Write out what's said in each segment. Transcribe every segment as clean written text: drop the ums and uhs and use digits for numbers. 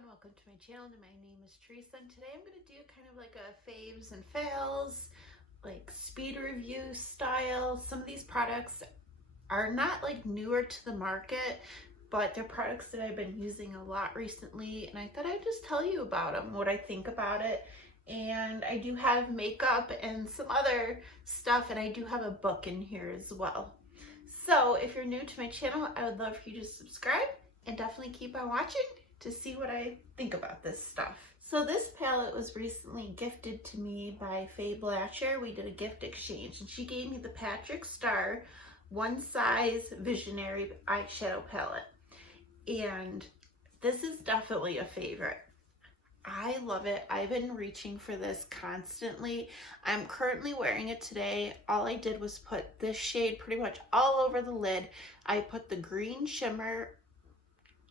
everyone, welcome to my channel. My name is Teresa and today I'm going to do kind of like a faves and fails, like speed review style. Some of these products are not like newer to the market, but they're products that I've been using a lot recently, and I thought I'd just tell you about them, what I think about it. And I do have makeup and some other stuff, and I do have a book in here as well. So if you're new to my channel, I would love for you to subscribe and definitely keep on watching to see what I think about this stuff. So this palette was recently gifted to me by Favs. We did a gift exchange and she gave me the Patrick Star One Size Visionary Eyeshadow Palette. And this is definitely a favorite. I love it. I've been reaching for this constantly. I'm currently wearing it today. All I did was put this shade pretty much all over the lid. I put the green shimmer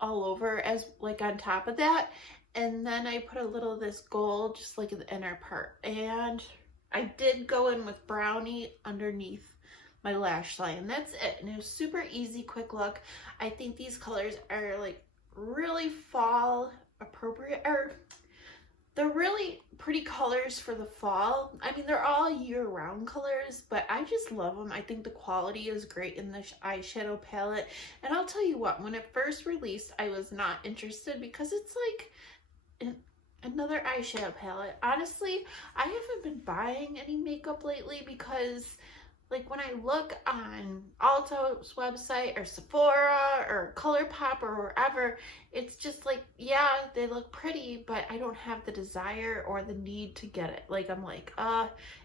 all over as like on top of that, and then I put a little of this gold just like in the inner part, and I did go in with brownie underneath my lash line. That's it, and it was super easy, quick look. I think these colors are like really fall appropriate, or they're really pretty colors for the fall. I mean, they're all year-round colors, but I just love them. I think the quality is great in this eyeshadow palette. And I'll tell you what, when it first released, I was not interested because it's like another eyeshadow palette. Honestly, I haven't been buying any makeup lately because like when I look on Ulta's website or Sephora or ColourPop or wherever, it's just like, yeah, they look pretty, but I don't have the desire or the need to get it. Like, I'm like,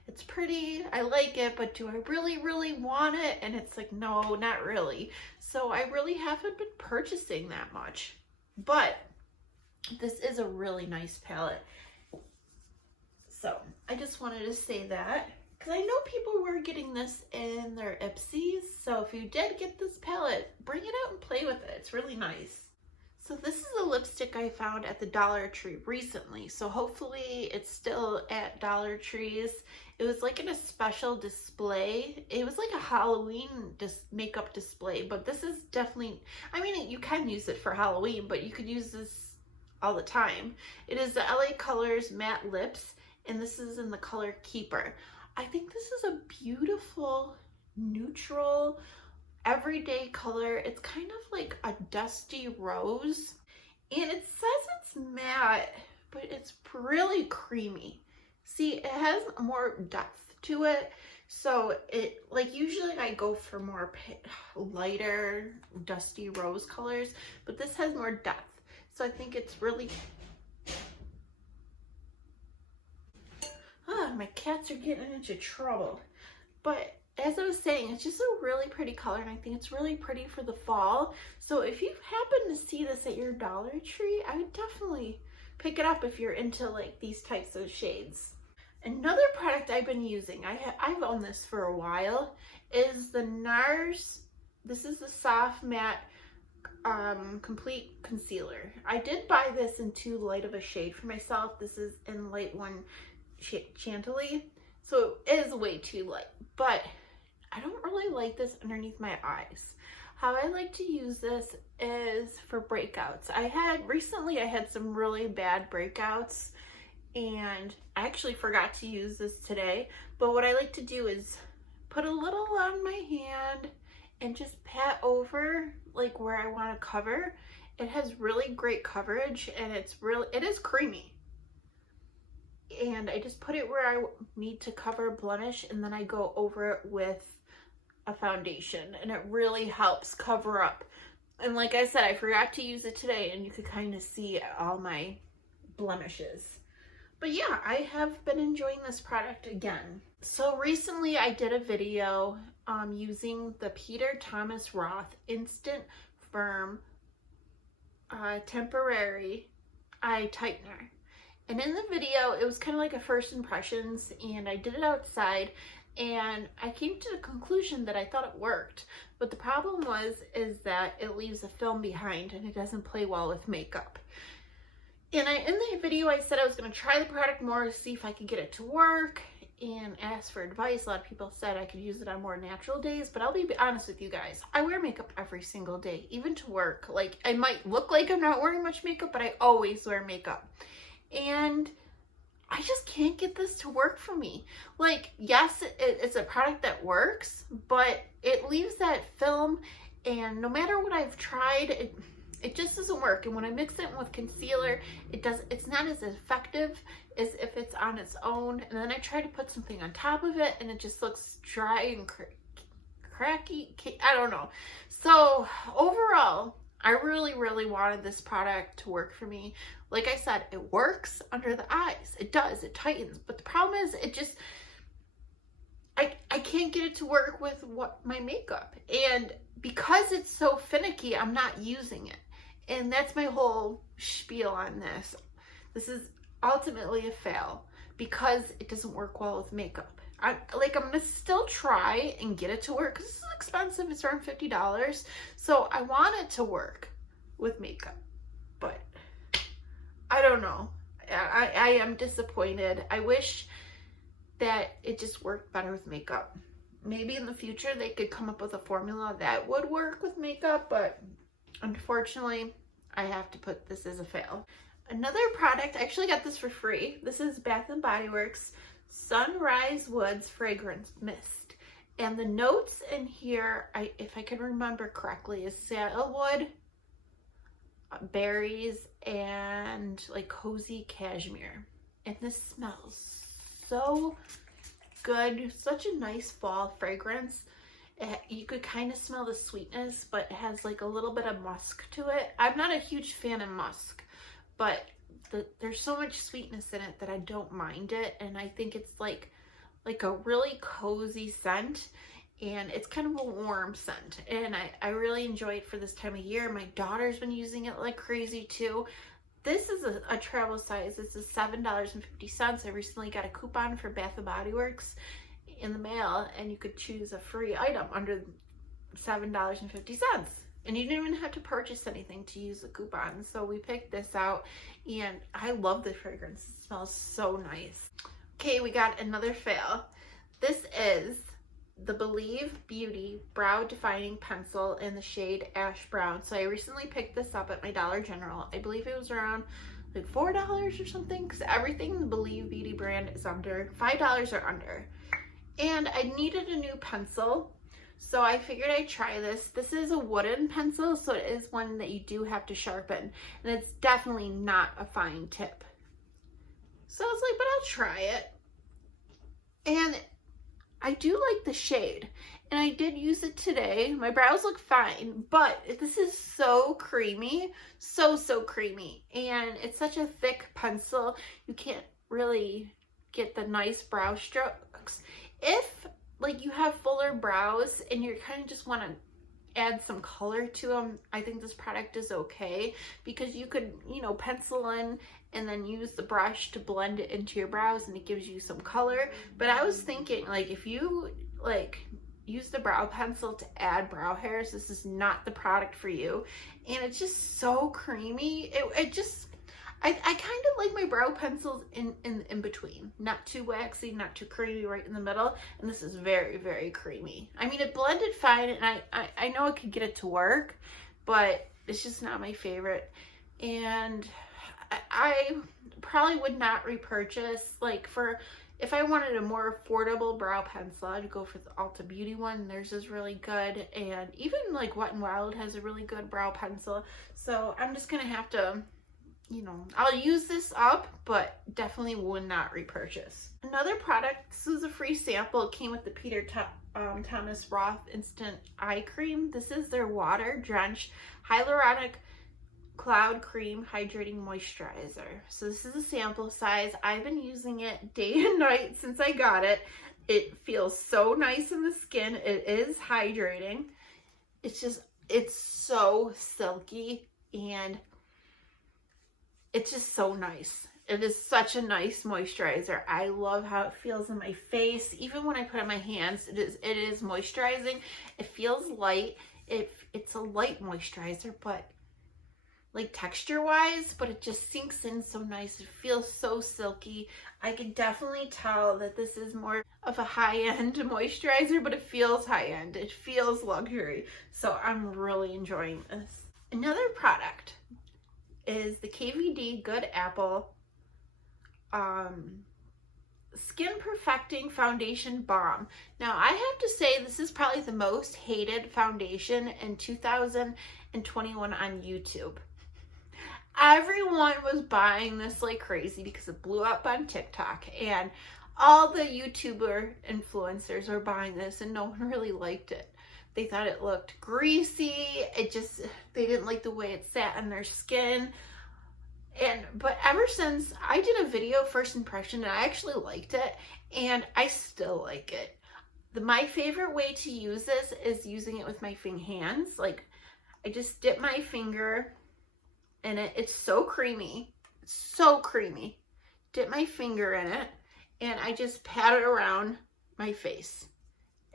it's pretty, I like it, but do I really, really want it? And it's like, no, not really. So I really haven't been purchasing that much. But this is a really nice palette. So I just wanted to say that, because I know people were getting this in their Ipsies, so if you did get this palette, bring it out and play with it. It's really nice. So this is a lipstick I found at the Dollar Tree recently, so hopefully it's still at Dollar Tree's. It was like in a special display. It was like a Halloween makeup display, but this is definitely, I mean, you can use it for Halloween, but you could use this all the time. It is the LA Colors Matte Lips, and this is in the color Keeper. I think this is a beautiful, neutral, everyday color. It's kind of like a dusty rose, and it says it's matte, but it's really creamy. See, it has more depth to it. So it, like, usually I go for more lighter, dusty rose colors, but this has more depth. So I think it's really... my cats are getting into trouble. But as I was saying, it's just a really pretty color, and I think it's really pretty for the fall. So if you happen to see this at your Dollar Tree, I would definitely pick it up if you're into like these types of shades. Another product I've been using, I've owned this for a while, is the NARS. This is the Soft Matte Complete Concealer. I did buy this in too light of a shade for myself. This is in light 1 Chantilly, so it is way too light, but I don't really like this underneath my eyes. How I like to use this is for breakouts. Recently I had some really bad breakouts, and I actually forgot to use this today, but what I like to do is put a little on my hand and just pat over like where I want to cover. It has really great coverage, and it is creamy. And I just put it where I need to cover a blemish, and then I go over it with a foundation, and it really helps cover up. And like I said, I forgot to use it today, and you could kind of see all my blemishes. But yeah, I have been enjoying this product again. So recently I did a video using the Peter Thomas Roth Instant Firm Temporary Eye Tightener. And in the video, it was kind of like a first impressions, and I did it outside, and I came to the conclusion that I thought it worked. But the problem is that it leaves a film behind, and it doesn't play well with makeup. And in the video, I said I was going to try the product more to see if I could get it to work. and asked for advice. A lot of people said I could use it on more natural days, but I'll be honest with you guys. I wear makeup every single day, even to work. Like, I might look like I'm not wearing much makeup, but I always wear makeup. And I just can't get this to work for me. Like, yes, it's a product that works, but it leaves that film, and no matter what I've tried, it just doesn't work. And when I mix it with concealer, it's not as effective as if it's on its own. And then I try to put something on top of it, and it just looks dry and cracky. I don't know. So overall, I really, really wanted this product to work for me. Like I said, it works under the eyes. It does. It tightens. But the problem is, I can't get it to work with my makeup. And because it's so finicky, I'm not using it. And that's my whole spiel on this. This is ultimately a fail because it doesn't work well with makeup. I'm gonna still try and get it to work because it's expensive. It's around $50. So I want it to work with makeup, but I don't know. I am disappointed. I wish that it just worked better with makeup. Maybe in the future they could come up with a formula that would work with makeup, but unfortunately, I have to put this as a fail. Another product, I actually got this for free. This is Bath & Body Works Sunrise Woods Fragrance Mist. And the notes in here, if I can remember correctly, is sandalwood, berries, and like cozy cashmere. And this smells so good. Such a nice fall fragrance. You could kind of smell the sweetness, but it has like a little bit of musk to it. I'm not a huge fan of musk, but there's so much sweetness in it that I don't mind it. And I think it's like a really cozy scent, and it's kind of a warm scent. And I really enjoy it for this time of year. My daughter's been using it like crazy too. This is a travel size. This is $7.50. I recently got a coupon for Bath & Body Works in the mail, and you could choose a free item under $7.50. And you didn't even have to purchase anything to use the coupon. So we picked this out, and I love the fragrance. It smells so nice. Okay, we got another fail. This is the Believe Beauty Brow Defining Pencil in the shade Ash Brown. So I recently picked this up at my Dollar General. I believe it was around like $4 or something, because everything the Believe Beauty brand is under $5 or under. And I needed a new pencil, so I figured I'd try this. This is a wooden pencil, so it is one that you do have to sharpen, and it's definitely not a fine tip. So I was like, but I'll try it. And I do like the shade, and I did use it today. My brows look fine, but this is so creamy, so creamy, and it's such a thick pencil, you can't really get the nice brow strokes. If like you have fuller brows and you kind of just want to add some color to them, I think this product is okay, because you could, you know, pencil in and then use the brush to blend it into your brows, and it gives you some color. But I was thinking, like, if you like use the brow pencil to add brow hairs, this is not the product for you. And it's just so creamy. I kind of like my brow pencils in between. Not too waxy, not too creamy, right in the middle. And this is very creamy. I mean, it blended fine, and I know I could get it to work, but it's just not my favorite. And I probably would not repurchase. Like, if I wanted a more affordable brow pencil, I'd go for the Ulta Beauty one. Theirs is really good. And even like Wet n Wild has a really good brow pencil. So I'm just gonna have to, you know, I'll use this up, but definitely would not repurchase. Another product, this is a free sample. It came with the Peter Thomas Roth Instant Eye Cream. This is their Water Drenched Hyaluronic Cloud Cream Hydrating Moisturizer. So this is a sample size. I've been using it day and night since I got it. It feels so nice in the skin. It is hydrating. It's so silky, and it's just so nice. It is such a nice moisturizer. I love how it feels in my face. Even when I put it on my hands, it is moisturizing. It feels light. It's a light moisturizer, but like texture wise, but it just sinks in so nice. It feels so silky. I can definitely tell that this is more of a high-end moisturizer, but it feels high-end. It feels luxury. So I'm really enjoying this. Another product is the KVD Good Apple Skin Perfecting Foundation Balm. Now I have to say this is probably the most hated foundation in 2021 on YouTube. Everyone was buying this like crazy because it blew up on TikTok, and all the YouTuber influencers were buying this and no one really liked it. They thought it looked greasy. They didn't like the way it sat on their skin. But ever since I did a video first impression, and I actually liked it, and I still like it. My favorite way to use this is using it with my hands. Like, I just dip my finger in it. It's so creamy. It's so creamy. Dip my finger in it, and I just pat it around my face.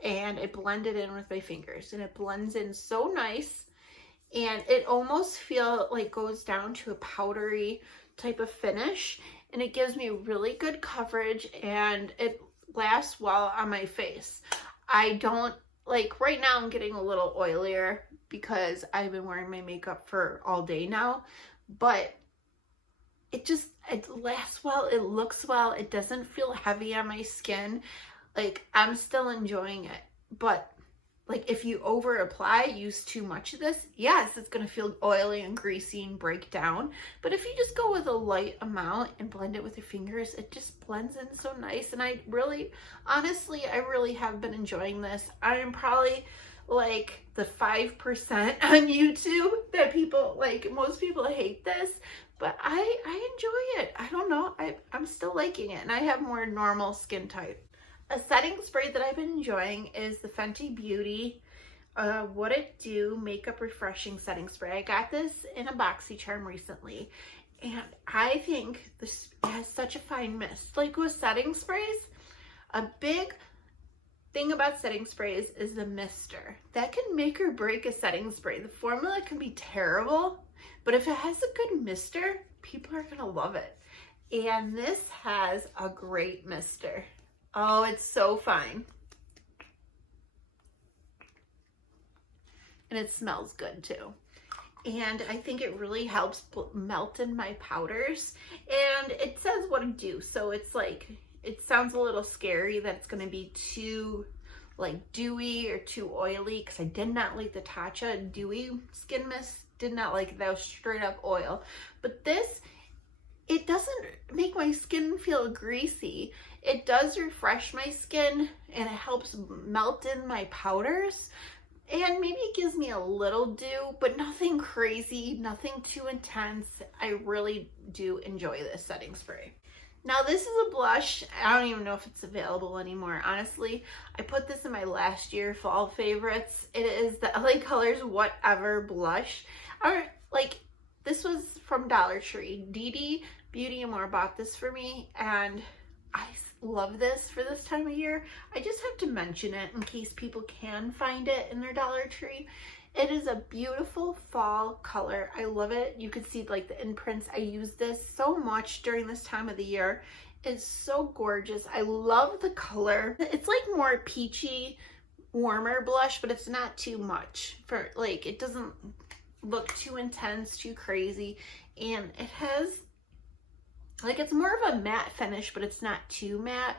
And I blend it in with my fingers, and it blends in so nice. And it almost goes down to a powdery type of finish, and it gives me really good coverage, and it lasts well on my face. I don't right now I'm getting a little oilier because I've been wearing my makeup for all day now, but it lasts well, it looks well, it doesn't feel heavy on my skin. Like, I'm still enjoying it, but if you over apply, use too much of this, yes, it's going to feel oily and greasy and break down. But if you just go with a light amount and blend it with your fingers, it just blends in so nice. And honestly, I really have been enjoying this. I am probably like the 5% on YouTube that most people hate this, but I enjoy it. I don't know, I'm still liking it, and I have more normal skin type. A setting spray that I've been enjoying is the Fenty Beauty What It Do Makeup Refreshing Setting Spray. I got this in a BoxyCharm recently, and I think this has such a fine mist. Like with setting sprays, a big thing about setting sprays is the mister. That can make or break a setting spray. The formula can be terrible, but if it has a good mister, people are gonna love it. And this has a great mister. Oh, it's so fine. And it smells good too. And I think it really helps melt in my powders. And it says what to do. So it's it sounds a little scary that it's going to be too dewy or too oily, because I did not like the Tatcha Dewy Skin Mist. Did not like it. That was straight up oil. But this, it doesn't make my skin feel greasy. It does refresh my skin, and it helps melt in my powders. And maybe it gives me a little dew, but nothing crazy, nothing too intense. I really do enjoy this setting spray. Now this is a blush. I don't even know if it's available anymore, honestly. I put this in my last year fall favorites. It is the LA Colors Whatever blush. This was from Dollar Tree. Dee Beauty and More bought this for me, and I love this for this time of year. I just have to mention it in case people can find it in their Dollar Tree. It is a beautiful fall color. I love it. You can see the imprints. I use this so much during this time of the year. It's so gorgeous. I love the color. It's more peachy, warmer blush, but it's not too much. It doesn't look too intense, too crazy. And it has it's more of a matte finish, but it's not too matte.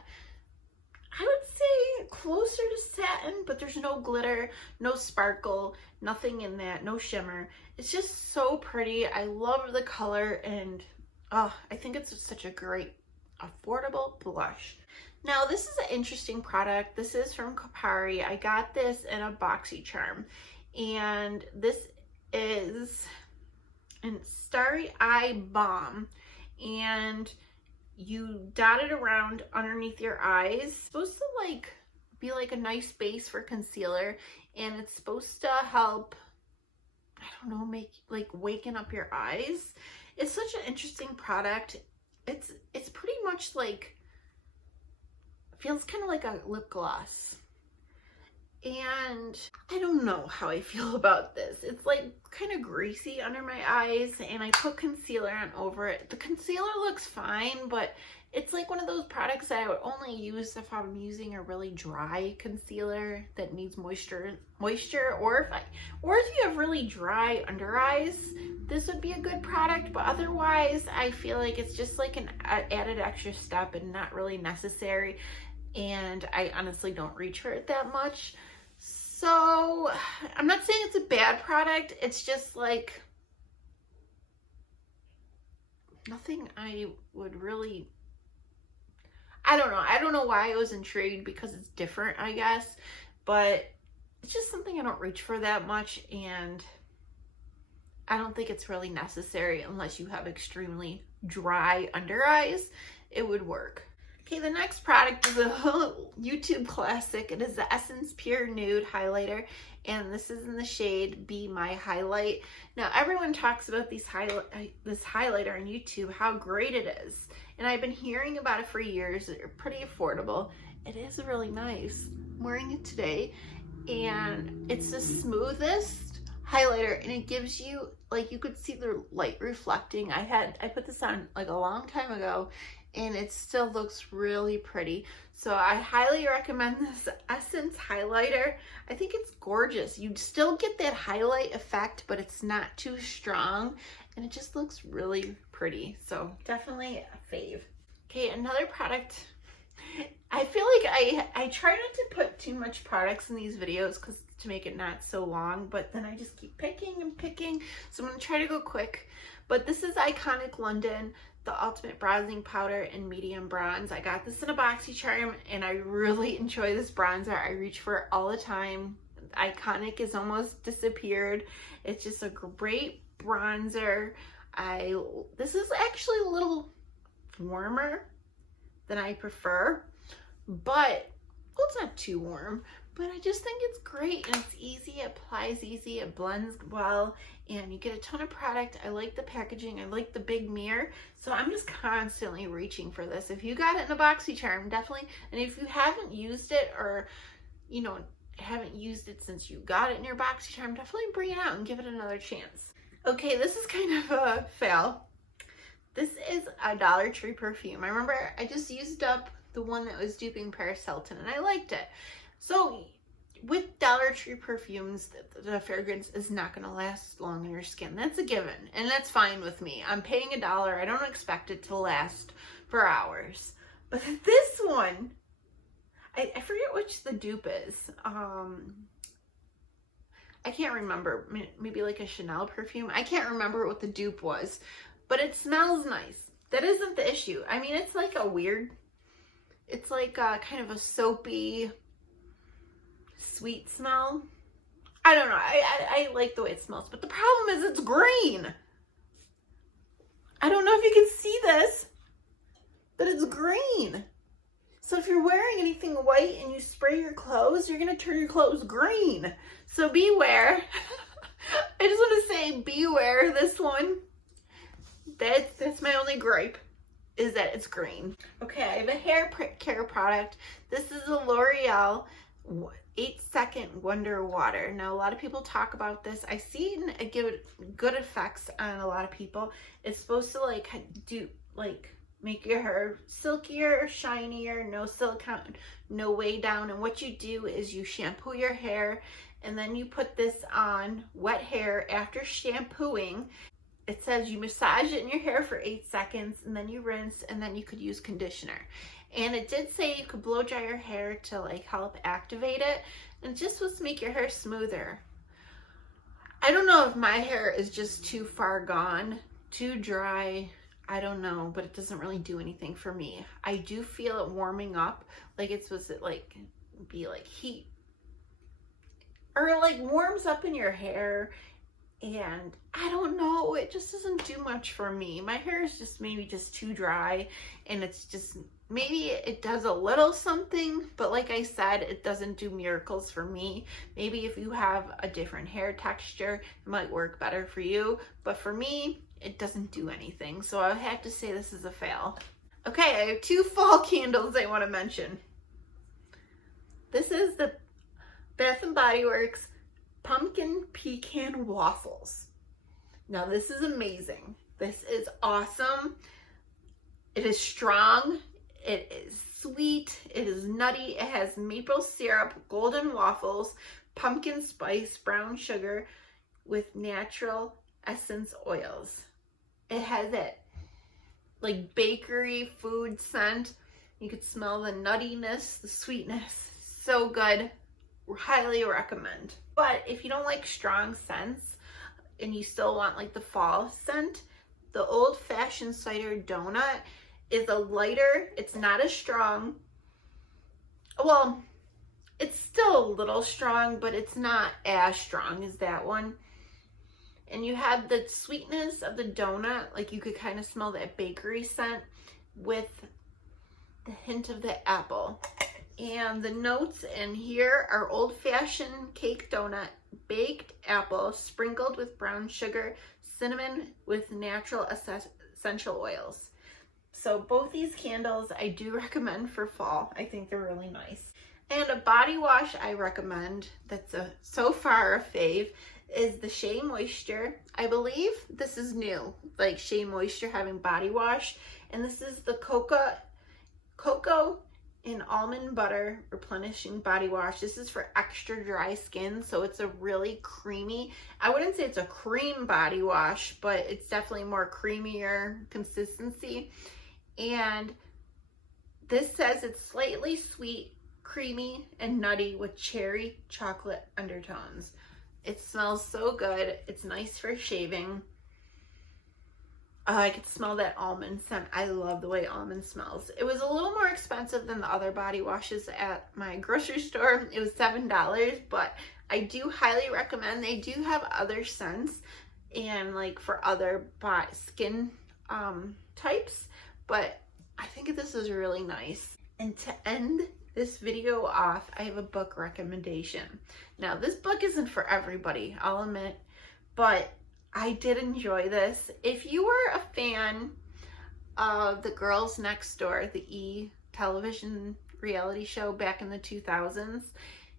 I would say closer to satin, but there's no glitter, no sparkle, nothing in that, no shimmer. It's just so pretty. I love the color, and I think it's such a great, affordable blush. Now this is an interesting product. This is from Kopari. I got this in a BoxyCharm, and this is a Starry Eye Balm. And you dot it around underneath your eyes. It's supposed to be a nice base for concealer, and it's supposed to help, I don't know, make waken up your eyes. It's such an interesting product. It's pretty much feels kind of like a lip gloss. And I don't know how I feel about this. It's like kind of greasy under my eyes, and I put concealer on over it. The concealer looks fine, but it's like one of those products that I would only use if I'm using a really dry concealer that needs moisture, or if you have really dry under eyes, this would be a good product. But otherwise, I feel like it's just like an added extra step and not really necessary. And I honestly don't reach for it that much. So I'm not saying it's a bad product. It's just like nothing I would really, I don't know. I don't know why I was intrigued, because it's different, I guess. But it's just something I don't reach for that much. And I don't think it's really necessary unless you have extremely dry under eyes. It would work. Okay, the next product is a YouTube classic. It is the Essence Pure Nude Highlighter, and this is in the shade Be My Highlight. Now, everyone talks about this highlighter on YouTube, how great it is. And I've been hearing about it for years. They're pretty affordable. It is really nice. I'm wearing it today, and it's the smoothest highlighter, and it gives you, like, you could see the light reflecting. I put this on like a long time ago, and it still looks really pretty. So I highly recommend this Essence highlighter. I think it's gorgeous. You'd still get that highlight effect, but it's not too strong, and it just looks really pretty. So definitely a fave. Okay, another product. I feel like I try not to put too much products in these videos to make it not so long, but then I just keep picking and picking. So I'm gonna try to go quick. But this is Iconic London, the Ultimate Bronzing Powder in Medium Bronze. I got this in a BoxyCharm, and I really enjoy this bronzer. I reach for it all the time. Iconic has almost disappeared. It's just a great bronzer. This is actually a little warmer than I prefer, but well, it's not too warm, but I just think it's great, and it's easy, it applies easy, it blends well, and you get a ton of product. I like the packaging, I like the big mirror, so I'm just constantly reaching for this. If you got it in a BoxyCharm, definitely, and if you haven't used it, or you know, haven't used it since you got it in your BoxyCharm, definitely bring it out and give it another chance. Okay, this is kind of a fail. This is a Dollar Tree perfume. I remember I just used up the one that was duping Paris Hilton, and I liked it. So with Dollar Tree perfumes, the fragrance is not going to last long on your skin. That's a given, and that's fine with me. I'm paying $1. I don't expect it to last for hours. But this one, I forget which the dupe is. I can't remember. Maybe like a Chanel perfume. I can't remember what the dupe was. But it smells nice. That isn't the issue. I mean, it's like a weird, it's like a kind of a soapy, sweet smell. I don't know. I like the way it smells. But the problem is it's green. I don't know if you can see this, but it's green. So if you're wearing anything white and you spray your clothes, you're going to turn your clothes green. So beware. I just want to say beware this one. That's my only gripe, is that it's green. Okay, I have a hair care product. This is a L'Oreal 8-Second Wonder Water. Now, a lot of people talk about this. I've seen it give good effects on a lot of people. It's supposed to make your hair silkier, shinier, no silicone, no way down. And what you do is you shampoo your hair, and then you put this on wet hair after shampooing. It says you massage it in your hair for 8 seconds, and then you rinse, and then you could use conditioner. And it did say you could blow dry your hair to like help activate it, and just was to make your hair smoother. I don't know if my hair is just too far gone, too dry. I don't know, but it doesn't really do anything for me. I do feel it warming up, like it's supposed to like be like heat, or like warms up in your hair. And I don't know, it just doesn't do much for me. My hair is just maybe just too dry, and it's just, maybe it does a little something, but like I said, it doesn't do miracles for me. Maybe if you have a different hair texture, it might work better for you, but for me, it doesn't do anything. So I have to say this is a fail. Okay, I have 2 fall candles I want to mention. This is the Bath & Body Works Pumpkin Pecan Waffles. Now this is amazing. This is awesome. It is strong. It is sweet. It is nutty. It has maple syrup, golden waffles, pumpkin spice, brown sugar with natural essence oils. It has that like bakery food scent. You could smell the nuttiness, the sweetness. So good. Highly recommend. But if you don't like strong scents and you still want like the fall scent, the Old Fashioned Cider Donut is a lighter, it's not as strong. Well, it's still a little strong, but it's not as strong as that one. And you have the sweetness of the donut, like you could kind of smell that bakery scent with the hint of the apple. And the notes in here are Old Fashioned cake donut, baked apple, sprinkled with brown sugar, cinnamon with natural essential oils. So both these candles I do recommend for fall. I think they're really nice. And a body wash I recommend that's so far a fave is the Shea Moisture. I believe this is new, like Shea Moisture having body wash. And this is the cocoa and almond butter replenishing body wash. This is for extra dry skin, so it's a really creamy, I wouldn't say it's a cream body wash, but it's definitely more creamier consistency. And this says it's slightly sweet, creamy, and nutty with cherry chocolate undertones. It smells so good. It's nice for shaving. I could smell that almond scent. I love the way almond smells. It was a little more expensive than the other body washes at my grocery store. It was $7, but I do highly recommend. They do have other scents and like for other skin types, but I think this is really nice. And to end this video off, I have a book recommendation. Now, this book isn't for everybody, I'll admit, but I did enjoy this. If you were a fan of The Girls Next Door, the television reality show back in the 2000s,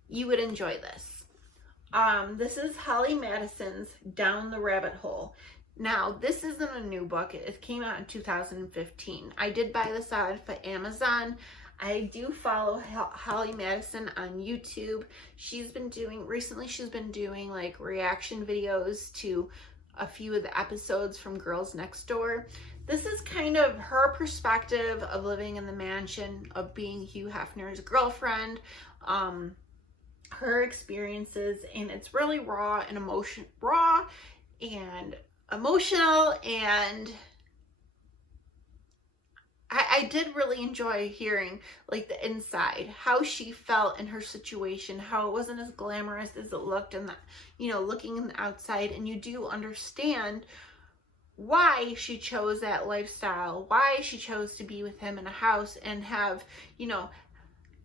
you would enjoy this. This is Holly Madison's Down the Rabbit Hole. Now, this isn't a new book. It came out in 2015. I did buy this out of Amazon. I do follow Holly Madison on YouTube. Recently she's been doing like reaction videos to a few of the episodes from Girls Next Door. This is kind of her perspective of living in the mansion, of being Hugh Hefner's girlfriend, her experiences, and it's really raw and emotional, and I did really enjoy hearing like the inside, how she felt in her situation, how it wasn't as glamorous as it looked, and looking in the outside, and you do understand why she chose that lifestyle, why she chose to be with him in a house and have,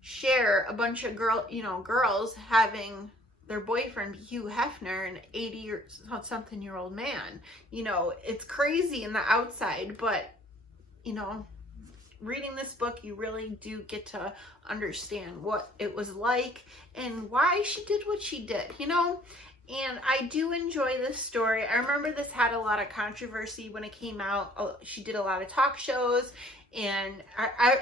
share a bunch of girls having their boyfriend Hugh Hefner, an 80-something-year-old man. It's crazy in the outside, but reading this book, you really do get to understand what it was like and why she did what she did, And I do enjoy this story. I remember this had a lot of controversy when it came out. She did a lot of talk shows, and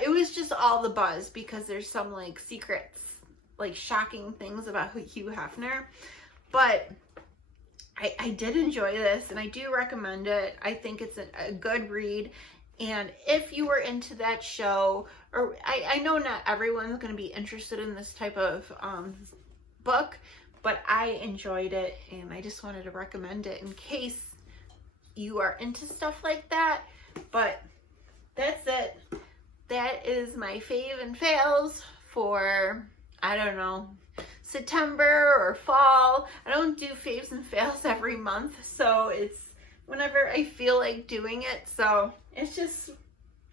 it was just all the buzz because there's some like secrets, like shocking things about Hugh Hefner. But I did enjoy this, and I do recommend it. I think it's a good read. And if you were into that show, or I know not everyone's going to be interested in this type of book, but I enjoyed it, and I just wanted to recommend it in case you are into stuff like that. But that's it. That is my fave and fails for, I don't know, September or fall. I don't do faves and fails every month, so it's whenever I feel like doing it. So it's just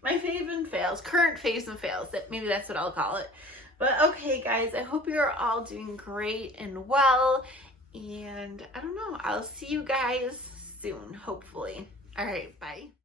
my fave and fails, current faves and fails. Maybe that's what I'll call it. But okay, guys, I hope you're all doing great and well. And I don't know, I'll see you guys soon, hopefully. All right, bye.